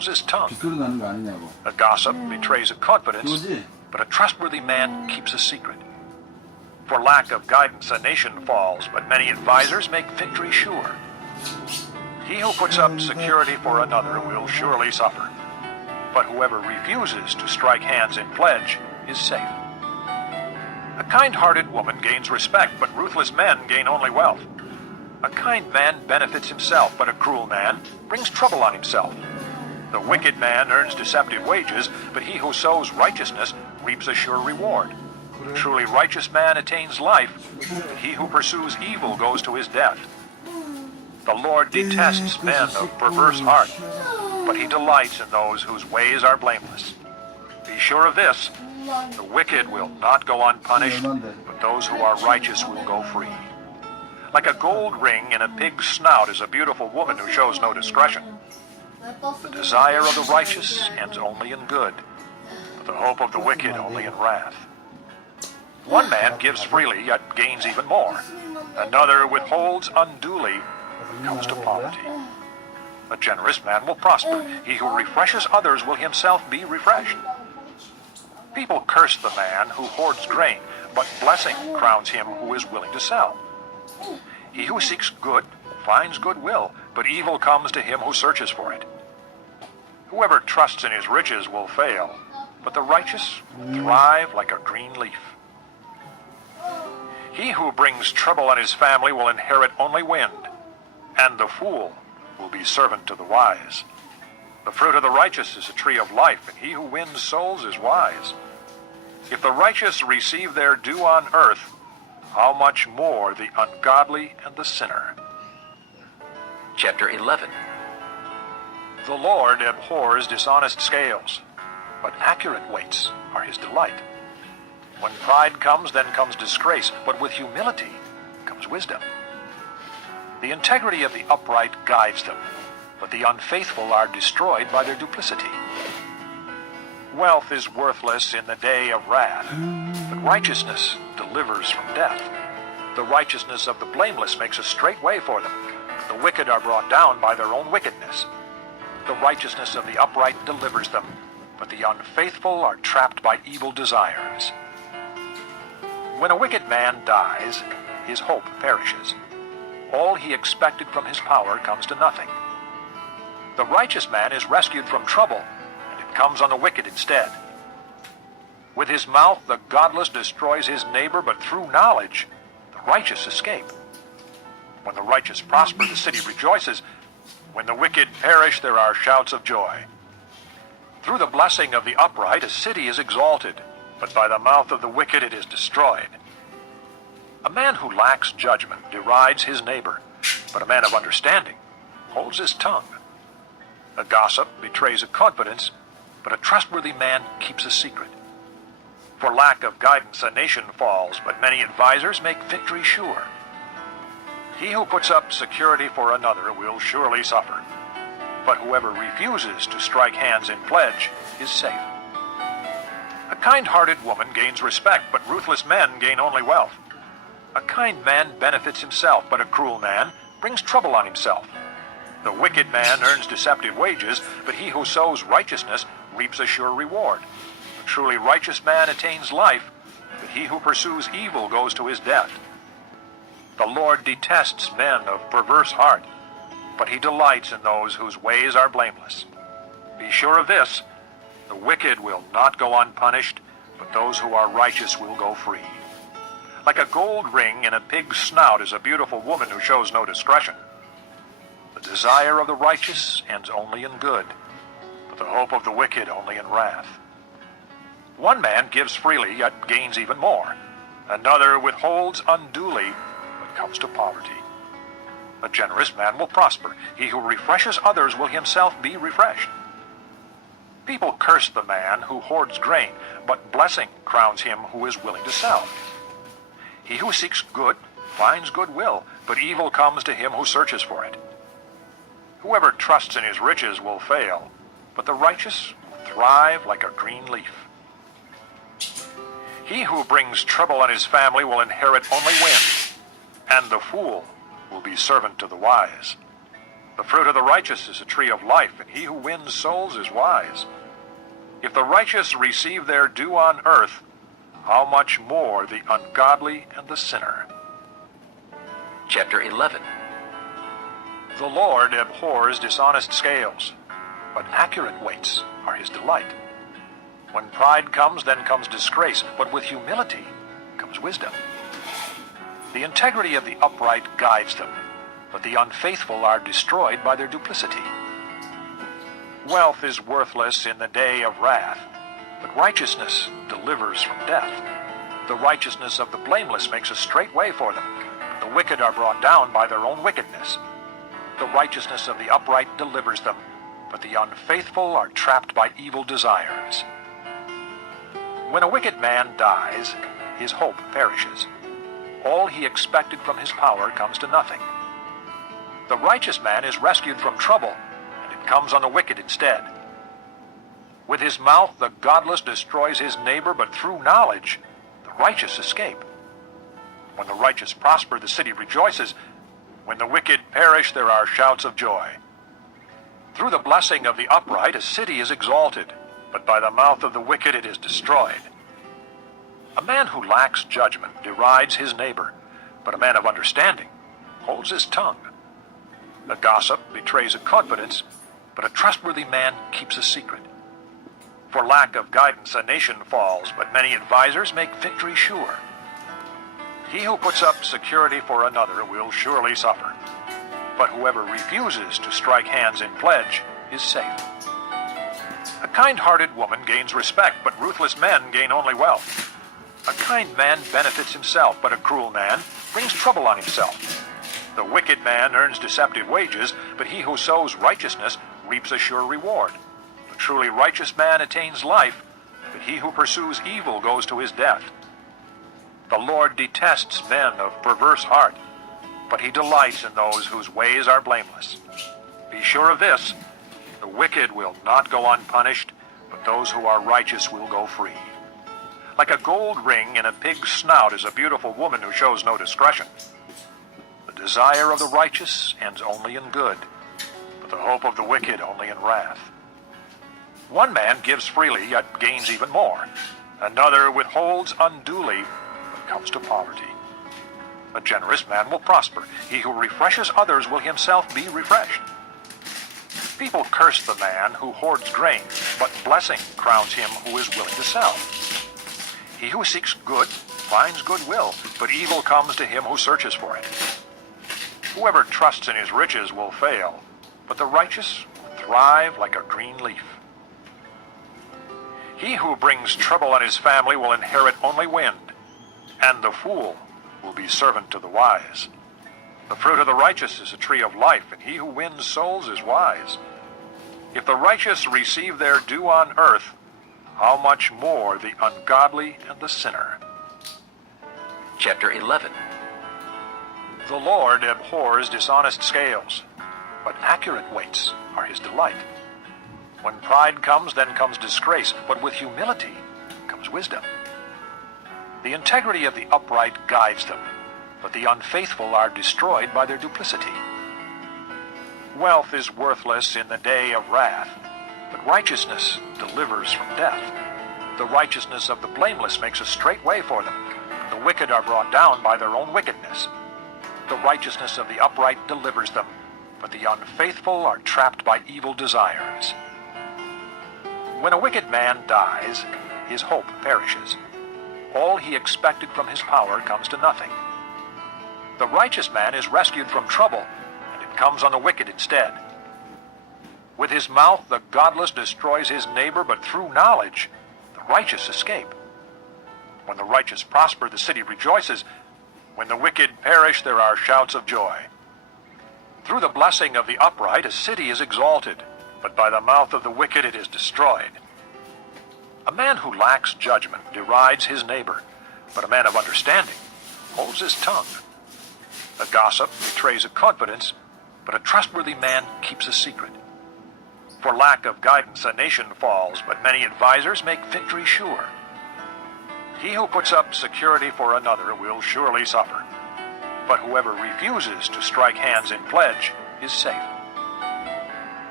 his tongue. 빗소리 나는 거 아니냐고. A gossip betrays a confidence, 그거지? but a trustworthy man keeps a secret. For lack of guidance, a nation falls, but many advisors make victory sure. He who puts up security for another will surely suffer, but whoever refuses to strike hands in pledge is safe. A kind-hearted woman gains respect, but ruthless men gain only wealth. A kind man benefits himself, but a cruel man brings trouble on himself. The wicked man earns deceptive wages, but he who sows righteousness reaps a sure reward. The truly righteous man attains life, but he who pursues evil goes to his death. The Lord detests men of perverse heart, but he delights in those whose ways are blameless. Be sure of this, the wicked will not go unpunished, but those who are righteous will go free. Like a gold ring in a pig's snout is a beautiful woman who shows no discretion. The desire of the righteous ends only in good, but the hope of the wicked only in wrath. One man gives freely, yet gains even more. Another withholds unduly, and comes to poverty. A generous man will prosper. He who refreshes others will himself be refreshed. People curse the man who hoards grain, but blessing crowns him who is willing to sell. He who seeks good finds goodwill, but evil comes to him who searches for it. Whoever trusts in his riches will fail, but the righteous will thrive like a green leaf. He who brings trouble on his family will inherit only wind, and the fool will be servant to the wise. The fruit of the righteous is a tree of life, and he who wins souls is wise. If the righteous receive their due on earth, how much more the ungodly and the sinner? Chapter 11. The Lord abhors dishonest scales, but accurate weights are his delight. When pride comes, then comes disgrace, but with humility comes wisdom. The integrity of the upright guides them, but the unfaithful are destroyed by their duplicity. Wealth is worthless in the day of wrath, but righteousness delivers from death. The righteousness of the blameless makes a straight way for them. The wicked are brought down by their own wickedness. The righteousness of the upright delivers them, but the unfaithful are trapped by evil desires. When a wicked man dies, his hope perishes. All he expected from his power comes to nothing. The righteous man is rescued from trouble, and it comes on the wicked instead. With his mouth the godless destroys his neighbor, but through knowledge the righteous escape. When the righteous prosper, the city rejoices. When the wicked perish, there are shouts of joy. Through the blessing of the upright, a city is exalted, but by the mouth of the wicked it is destroyed. A man who lacks judgment derides his neighbor, but a man of understanding holds his tongue. A gossip betrays a confidence, but a trustworthy man keeps a secret. For lack of guidance, a nation falls, but many advisors make victory sure. He who puts up security for another will surely suffer, but whoever refuses to strike hands in pledge is safe. A kind-hearted woman gains respect, but ruthless men gain only wealth. A kind man benefits himself, but a cruel man brings trouble on himself. The wicked man earns deceptive wages, but he who sows righteousness reaps a sure reward. The truly righteous man attains life, but he who pursues evil goes to his death. The Lord detests men of perverse heart, but he delights in those whose ways are blameless. Be sure of this, the wicked will not go unpunished, but those who are righteous will go free. Like a gold ring in a pig's snout is a beautiful woman who shows no discretion. The desire of the righteous ends only in good, but the hope of the wicked only in wrath. One man gives freely, yet gains even more. Another withholds unduly, but comes to poverty. A generous man will prosper. He who refreshes others will himself be refreshed. People curse the man who hoards grain, but blessing crowns him who is willing to sell. He who seeks good finds goodwill, but evil comes to him who searches for it. Whoever trusts in his riches will fail, but the righteous will thrive like a green leaf. He who brings trouble on his family will inherit only wind, and the fool will be servant to the wise. The fruit of the righteous is a tree of life, and he who wins souls is wise. If the righteous receive their due on earth, how much more the ungodly and the sinner? Chapter 11. The Lord abhors dishonest scales, but accurate weights are his delight. When pride comes, then comes disgrace, but with humility comes wisdom. The integrity of the upright guides them, but the unfaithful are destroyed by their duplicity. Wealth is worthless in the day of wrath, but righteousness delivers from death. The righteousness of the blameless makes a straight way for them. The wicked are brought down by their own wickedness. The righteousness of the upright delivers them, but the unfaithful are trapped by evil desires. When a wicked man dies, his hope perishes. All he expected from his power comes to nothing. The righteous man is rescued from trouble, and it comes on the wicked instead. With his mouth the godless destroys his neighbor, but through knowledge the righteous escape. When the righteous prosper, the city rejoices. When the wicked perish, there are shouts of joy. Through the blessing of the upright, a city is exalted, but by the mouth of the wicked it is destroyed. A man who lacks judgment derides his neighbor, but a man of understanding holds his tongue. A gossip betrays a confidence, but a trustworthy man keeps a secret. For lack of guidance a nation falls, but many advisers make victory sure. He who puts up security for another will surely suffer, but whoever refuses to strike hands in pledge is safe. A kind-hearted woman gains respect, but ruthless men gain only wealth. A kind man benefits himself, but a cruel man brings trouble on himself. The wicked man earns deceptive wages, but he who sows righteousness reaps a sure reward. The truly righteous man attains life, but he who pursues evil goes to his death. The Lord detests men of perverse heart, but he delights in those whose ways are blameless. Be sure of this, the wicked will not go unpunished, but those who are righteous will go free. Like a gold ring in a pig's snout is a beautiful woman who shows no discretion. The desire of the righteous ends only in good, but the hope of the wicked only in wrath. One man gives freely, yet gains even more. Another withholds unduly, but comes to poverty. A generous man will prosper. He who refreshes others will himself be refreshed. People curse the man who hoards grain, but blessing crowns him who is willing to sell. He who seeks good finds goodwill, but evil comes to him who searches for it. Whoever trusts in his riches will fail, but the righteous will thrive like a green leaf. He who brings trouble on his family will inherit only wind, and the fool will be servant to the wise. The fruit of the righteous is a tree of life, and he who wins souls is wise. If the righteous receive their due on earth, how much more the ungodly and the sinner? Chapter 11. The Lord abhors dishonest scales, but accurate weights are his delight. When pride comes, then comes disgrace, but with humility comes wisdom. The integrity of the upright guides them, but the unfaithful are destroyed by their duplicity. Wealth is worthless in the day of wrath, but righteousness delivers from death. The righteousness of the blameless makes a straight way for them. The wicked are brought down by their own wickedness. The righteousness of the upright delivers them, but the unfaithful are trapped by evil desires. When a wicked man dies, his hope perishes. All he expected from his power comes to nothing. The righteous man is rescued from trouble, and it comes on the wicked instead. With his mouth the godless destroys his neighbor, but through knowledge the righteous escape. When the righteous prosper, the city rejoices. When the wicked perish, there are shouts of joy. Through the blessing of the upright, a city is exalted, but by the mouth of the wicked it is destroyed. A man who lacks judgment derides his neighbor, but a man of understanding holds his tongue. A gossip betrays a confidence, but a trustworthy man keeps a secret. For lack of guidance a nation falls, but many advisers make victory sure. He who puts up security for another will surely suffer, but whoever refuses to strike hands in pledge is safe.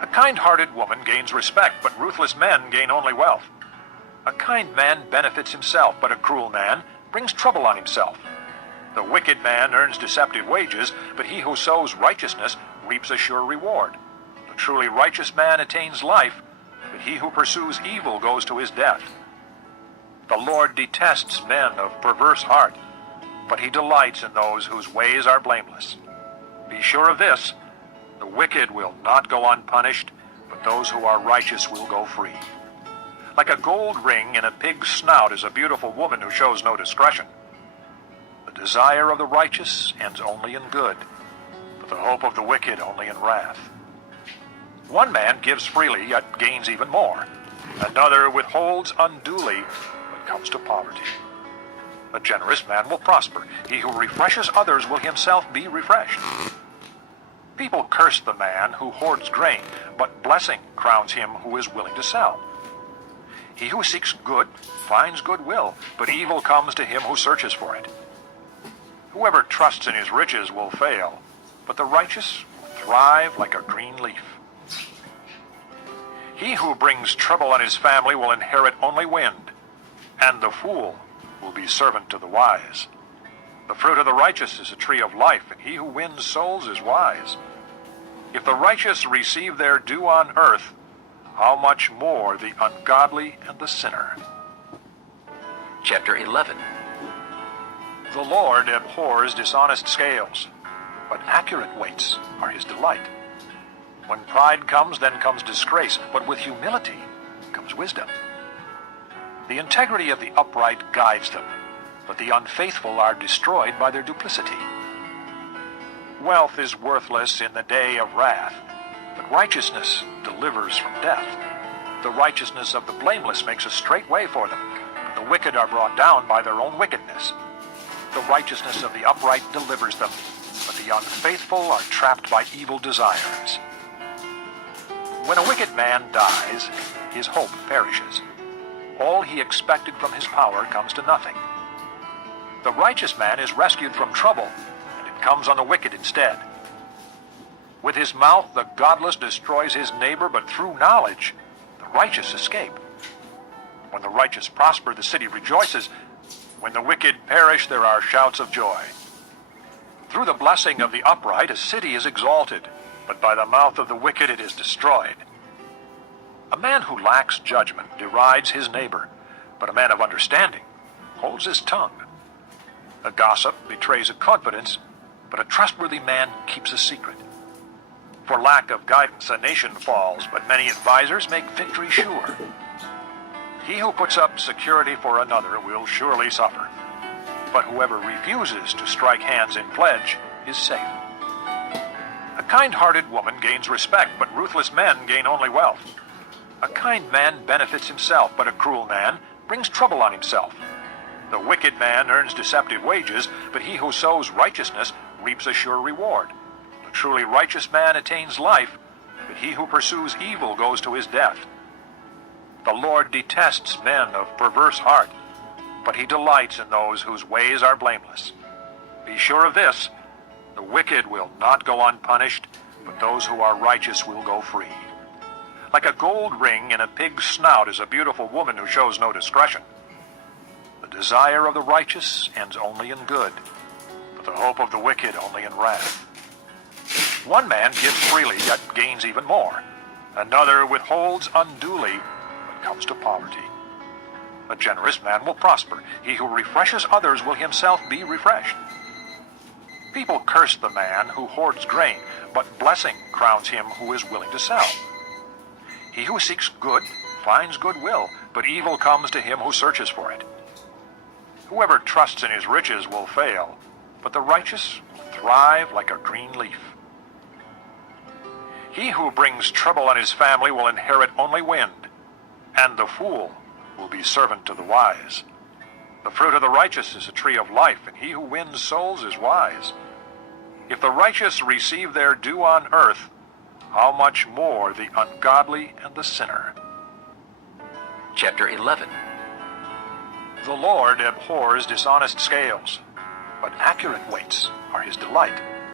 kind-hearted woman gains respect, but ruthless men gain only wealth. A kind man benefits himself, but a cruel man brings trouble on himself. The wicked man earns deceptive wages, but he who sows righteousness reaps a sure reward. The truly righteous man attains life, but he who pursues evil goes to his death. The Lord detests men of perverse heart, but he delights in those whose ways are blameless. Be sure of this, the wicked will not go unpunished, but those who are righteous will go free. Like a gold ring in a pig's snout is a beautiful woman who shows no discretion. The desire of the righteous ends only in good, but the hope of the wicked only in wrath. One man gives freely, yet gains even more. Another withholds unduly, but comes to poverty. A generous man will prosper. He who refreshes others will himself be refreshed. People curse the man who hoards grain, but blessing crowns him who is willing to sell. He who seeks good finds goodwill, but evil comes to him who searches for it. Whoever trusts in his riches will fail, but the righteous will thrive like a green leaf. He who brings trouble on his family will inherit only wind, and the fool will be servant to the wise. The fruit of the righteous is a tree of life, and he who wins souls is wise. If the righteous receive their due on earth, how much more the ungodly and the sinner? Chapter 11. The Lord abhors dishonest scales, but accurate weights are his delight. When pride comes, then comes disgrace, but with humility comes wisdom. The integrity of the upright guides them, but the unfaithful are destroyed by their duplicity. Wealth is worthless in the day of wrath, but righteousness delivers from death. The righteousness of the blameless makes a straight way for them, but the wicked are brought down by their own wickedness. The righteousness of the upright delivers them, but the unfaithful are trapped by evil desires. When a wicked man dies, his hope perishes. All he expected from his power comes to nothing. The righteous man is rescued from trouble, and it comes on the wicked instead. With his mouth the godless destroys his neighbor, but through knowledge the righteous escape. When the righteous prosper, the city rejoices. When the wicked perish, there are shouts of joy. Through the blessing of the upright, a city is exalted, but by the mouth of the wicked it is destroyed. A man who lacks judgment derides his neighbor, but a man of understanding holds his tongue. A gossip betrays a confidence, but a trustworthy man keeps a secret. For lack of guidance, a nation falls, but many advisers make victory sure. He who puts up security for another will surely suffer, but whoever refuses to strike hands in pledge is safe. A kind-hearted woman gains respect, but ruthless men gain only wealth. A kind man benefits himself, but a cruel man brings trouble on himself. The wicked man earns deceptive wages, but he who sows righteousness reaps a sure reward. The truly righteous man attains life, but he who pursues evil goes to his death. The Lord detests men of perverse heart, but he delights in those whose ways are blameless. Be sure of this, the wicked will not go unpunished, but those who are righteous will go free. Like a gold ring in a pig's snout is a beautiful woman who shows no discretion. The desire of the righteous ends only in good, but the hope of the wicked only in wrath. One man gives freely, yet gains even more. Another withholds unduly, but comes to poverty. A generous man will prosper. He who refreshes others will himself be refreshed. People curse the man who hoards grain, but blessing crowns him who is willing to sell. He who seeks good finds goodwill, but evil comes to him who searches for it. Whoever trusts in his riches will fail, but the righteous will thrive like a green leaf. He who brings trouble on his family will inherit only wind, and the fool will be servant to the wise. The fruit of the righteous is a tree of life, and he who wins souls is wise. If the righteous receive their due on earth, how much more the ungodly and the sinner? Chapter 11. The Lord abhors dishonest scales, but accurate weights are his delight.